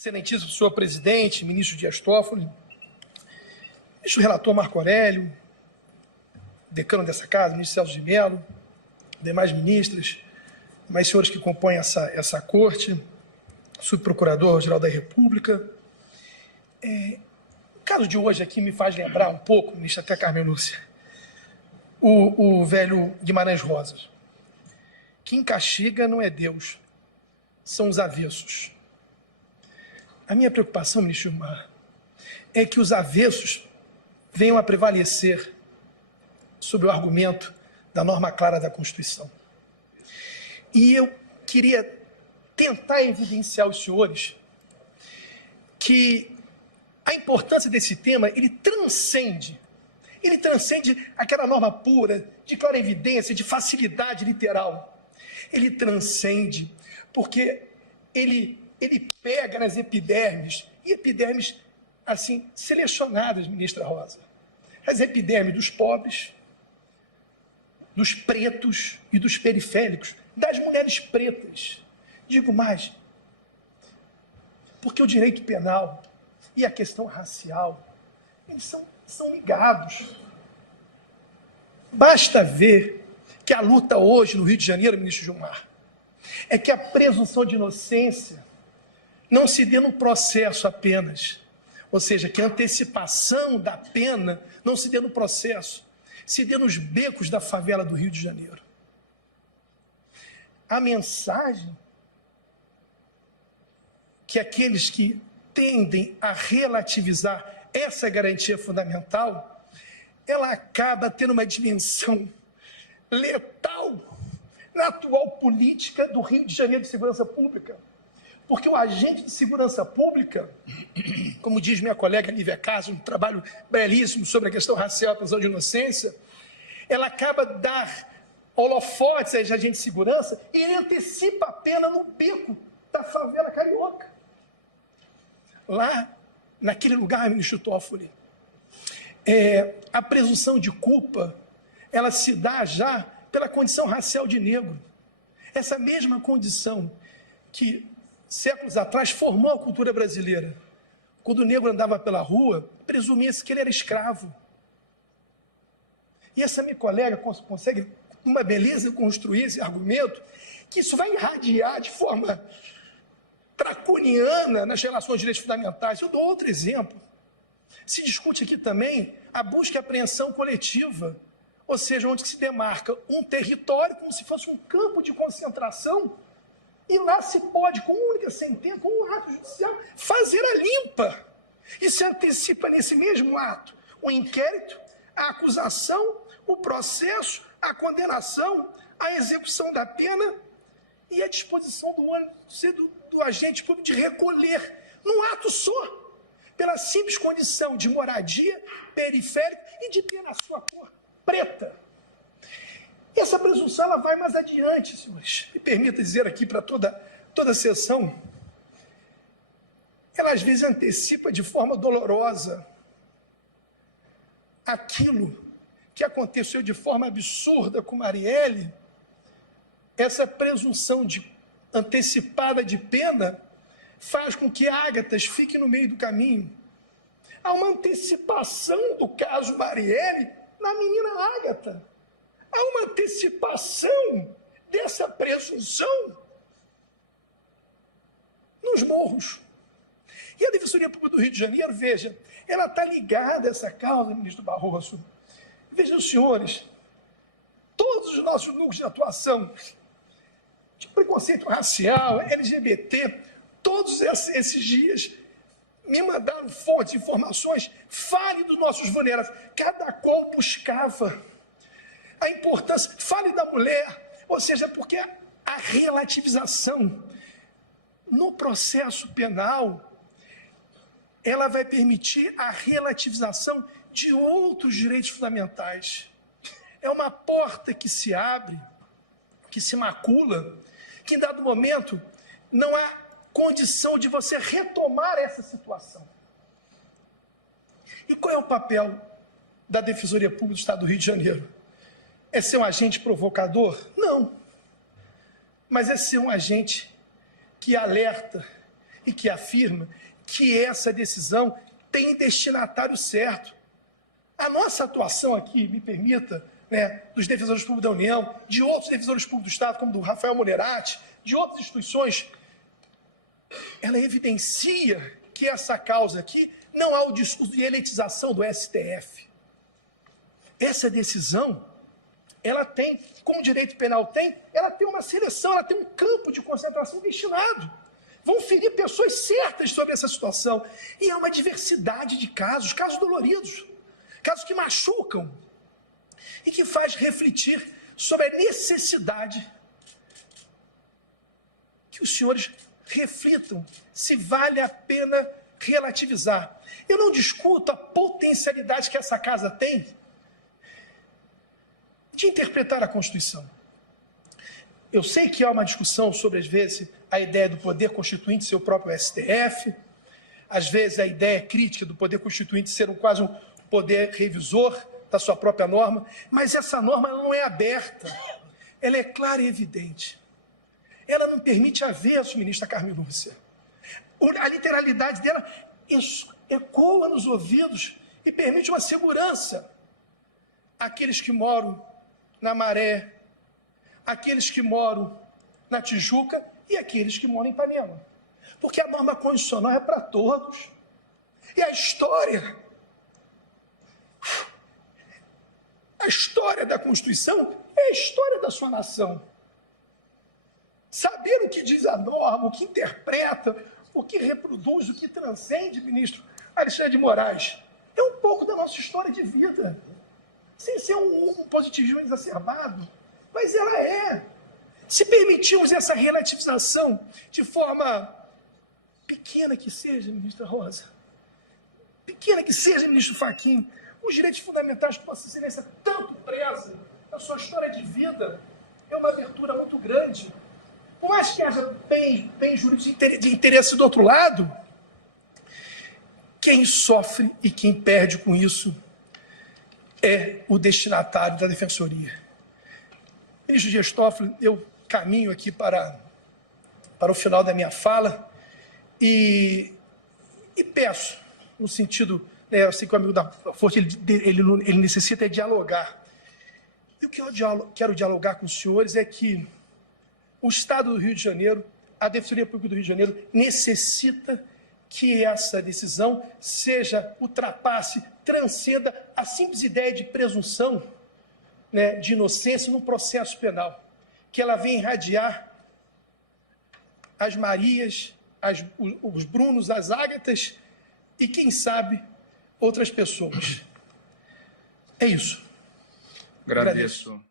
Excelentíssimo senhor presidente, ministro Dias Toffoli, ministro relator Marco Aurélio, decano dessa casa, ministro Celso de Mello, demais ministras, demais senhores que compõem essa corte, subprocurador-geral da República. O caso de hoje aqui me faz lembrar um pouco, ministra até Carmen Lúcia, o velho Guimarães Rosa. Quem castiga não é Deus, são os avessos. A minha preocupação, ministro Gilmar, é que os avessos venham a prevalecer sobre o argumento da norma clara da Constituição. E eu queria tentar evidenciar aos senhores que a importância desse tema, ele transcende aquela norma pura, de clara evidência, de facilidade literal. Ele transcende porque ele pega nas epidermes, e epidermes, assim, selecionadas, ministra Rosa. As epidermes dos pobres, dos pretos e dos periféricos, das mulheres pretas. Digo mais, porque o direito penal e a questão racial, eles são ligados. Basta ver que a luta hoje no Rio de Janeiro, ministro Gilmar, é que a presunção de inocência não se dê no processo apenas, ou seja, que a antecipação da pena não se dê no processo, se dê nos becos da favela do Rio de Janeiro. A mensagem que aqueles que tendem a relativizar essa garantia fundamental, ela acaba tendo uma dimensão letal na atual política do Rio de Janeiro de segurança pública. Porque o agente de segurança pública, como diz minha colega Lívia Caso, um trabalho belíssimo sobre a questão racial, a presunção de inocência, ela acaba de dar holofotes a esse agente de segurança e ele antecipa a pena no beco da favela carioca. Lá, naquele lugar, ministro Toffoli, a presunção de culpa, ela se dá já pela condição racial de negro. Essa mesma condição que séculos atrás formou a cultura brasileira. Quando o negro andava pela rua, presumia-se que ele era escravo. E essa minha colega consegue, com uma beleza, construir esse argumento, que isso vai irradiar de forma draconiana nas relações de direitos fundamentais. Eu dou outro exemplo. Se discute aqui também a busca e apreensão coletiva, ou seja, onde se demarca um território como se fosse um campo de concentração, e lá se pode, com uma única sentença, com um ato judicial, fazer a limpa. E se antecipa nesse mesmo ato o inquérito, a acusação, o processo, a condenação, a execução da pena e a disposição do agente público de recolher, num ato só, pela simples condição de moradia periférica e de ter a sua cor preta. Essa presunção ela vai mais adiante, senhores. Me permita dizer aqui para toda a sessão, ela às vezes antecipa de forma dolorosa aquilo que aconteceu de forma absurda com Marielle. Essa presunção antecipada de pena faz com que Ágatas fique no meio do caminho. Há uma antecipação do caso Marielle na menina Ágata. Há uma antecipação dessa presunção nos morros. E a Defensoria Pública do Rio de Janeiro, veja, ela está ligada a essa causa, ministro Barroso. Vejam, os senhores, todos os nossos núcleos de atuação, de preconceito racial, LGBT, todos esses dias me mandaram fontes, informações, fale dos nossos vulneráveis. Cada qual buscava a importância, fale da mulher, ou seja, porque a relativização no processo penal, ela vai permitir a relativização de outros direitos fundamentais. É uma porta que se abre, que se macula, que em dado momento não há condição de você retomar essa situação. E qual é o papel da Defensoria Pública do Estado do Rio de Janeiro? É ser um agente provocador? Não. Mas é ser um agente que alerta e que afirma que essa decisão tem destinatário certo. A nossa atuação aqui, me permita, dos defensores públicos da União, de outros defensores públicos do Estado, como do Rafael Monerati, de outras instituições, ela evidencia que essa causa aqui não há o discurso de elitização do STF. Essa decisão, ela tem, como o direito penal tem, ela tem uma seleção, ela tem um campo de concentração destinado. Vão ferir pessoas certas sobre essa situação. E há uma diversidade de casos, casos doloridos, casos que machucam e que faz refletir sobre a necessidade que os senhores reflitam se vale a pena relativizar. Eu não discuto a potencialidade que essa casa tem de interpretar a Constituição. Eu sei que há uma discussão sobre, às vezes, a ideia do poder constituinte ser o próprio STF, às vezes a ideia crítica do poder constituinte ser quase um poder revisor da sua própria norma, mas essa norma ela não é aberta, ela é clara e evidente. Ela não permite avesso, ministra Carmen Lúcia. A literalidade dela ecoa nos ouvidos e permite uma segurança àqueles que moram na Maré, aqueles que moram na Tijuca e aqueles que moram em Ipanema. Porque a norma constitucional é para todos. E a história da Constituição é a história da sua nação. Saber o que diz a norma, o que interpreta, o que reproduz, o que transcende, ministro Alexandre de Moraes, é um pouco da nossa história de vida. Sem ser um positivismo exacerbado, mas ela é. Se permitirmos essa relativização de forma pequena que seja, ministra Rosa, pequena que seja, ministro Fachin, os direitos fundamentais que Vossa Excelência tanto preza na sua história de vida, é uma abertura muito grande. Por mais que haja bem jurídico de interesse do outro lado, quem sofre e quem perde com isso é o destinatário da Defensoria. Ministro Dias Toffoli, eu caminho aqui para o final da minha fala e peço, no sentido, eu sei que o amigo da Força ele necessita dialogar. E o que eu quero dialogar com os senhores é que o Estado do Rio de Janeiro, a Defensoria Pública do Rio de Janeiro, necessita que essa decisão ultrapasse, transcenda a simples ideia de presunção, de inocência no processo penal, que ela venha irradiar as Marias, os Brunos, as Ágatas e, quem sabe, outras pessoas. É isso. Agradeço.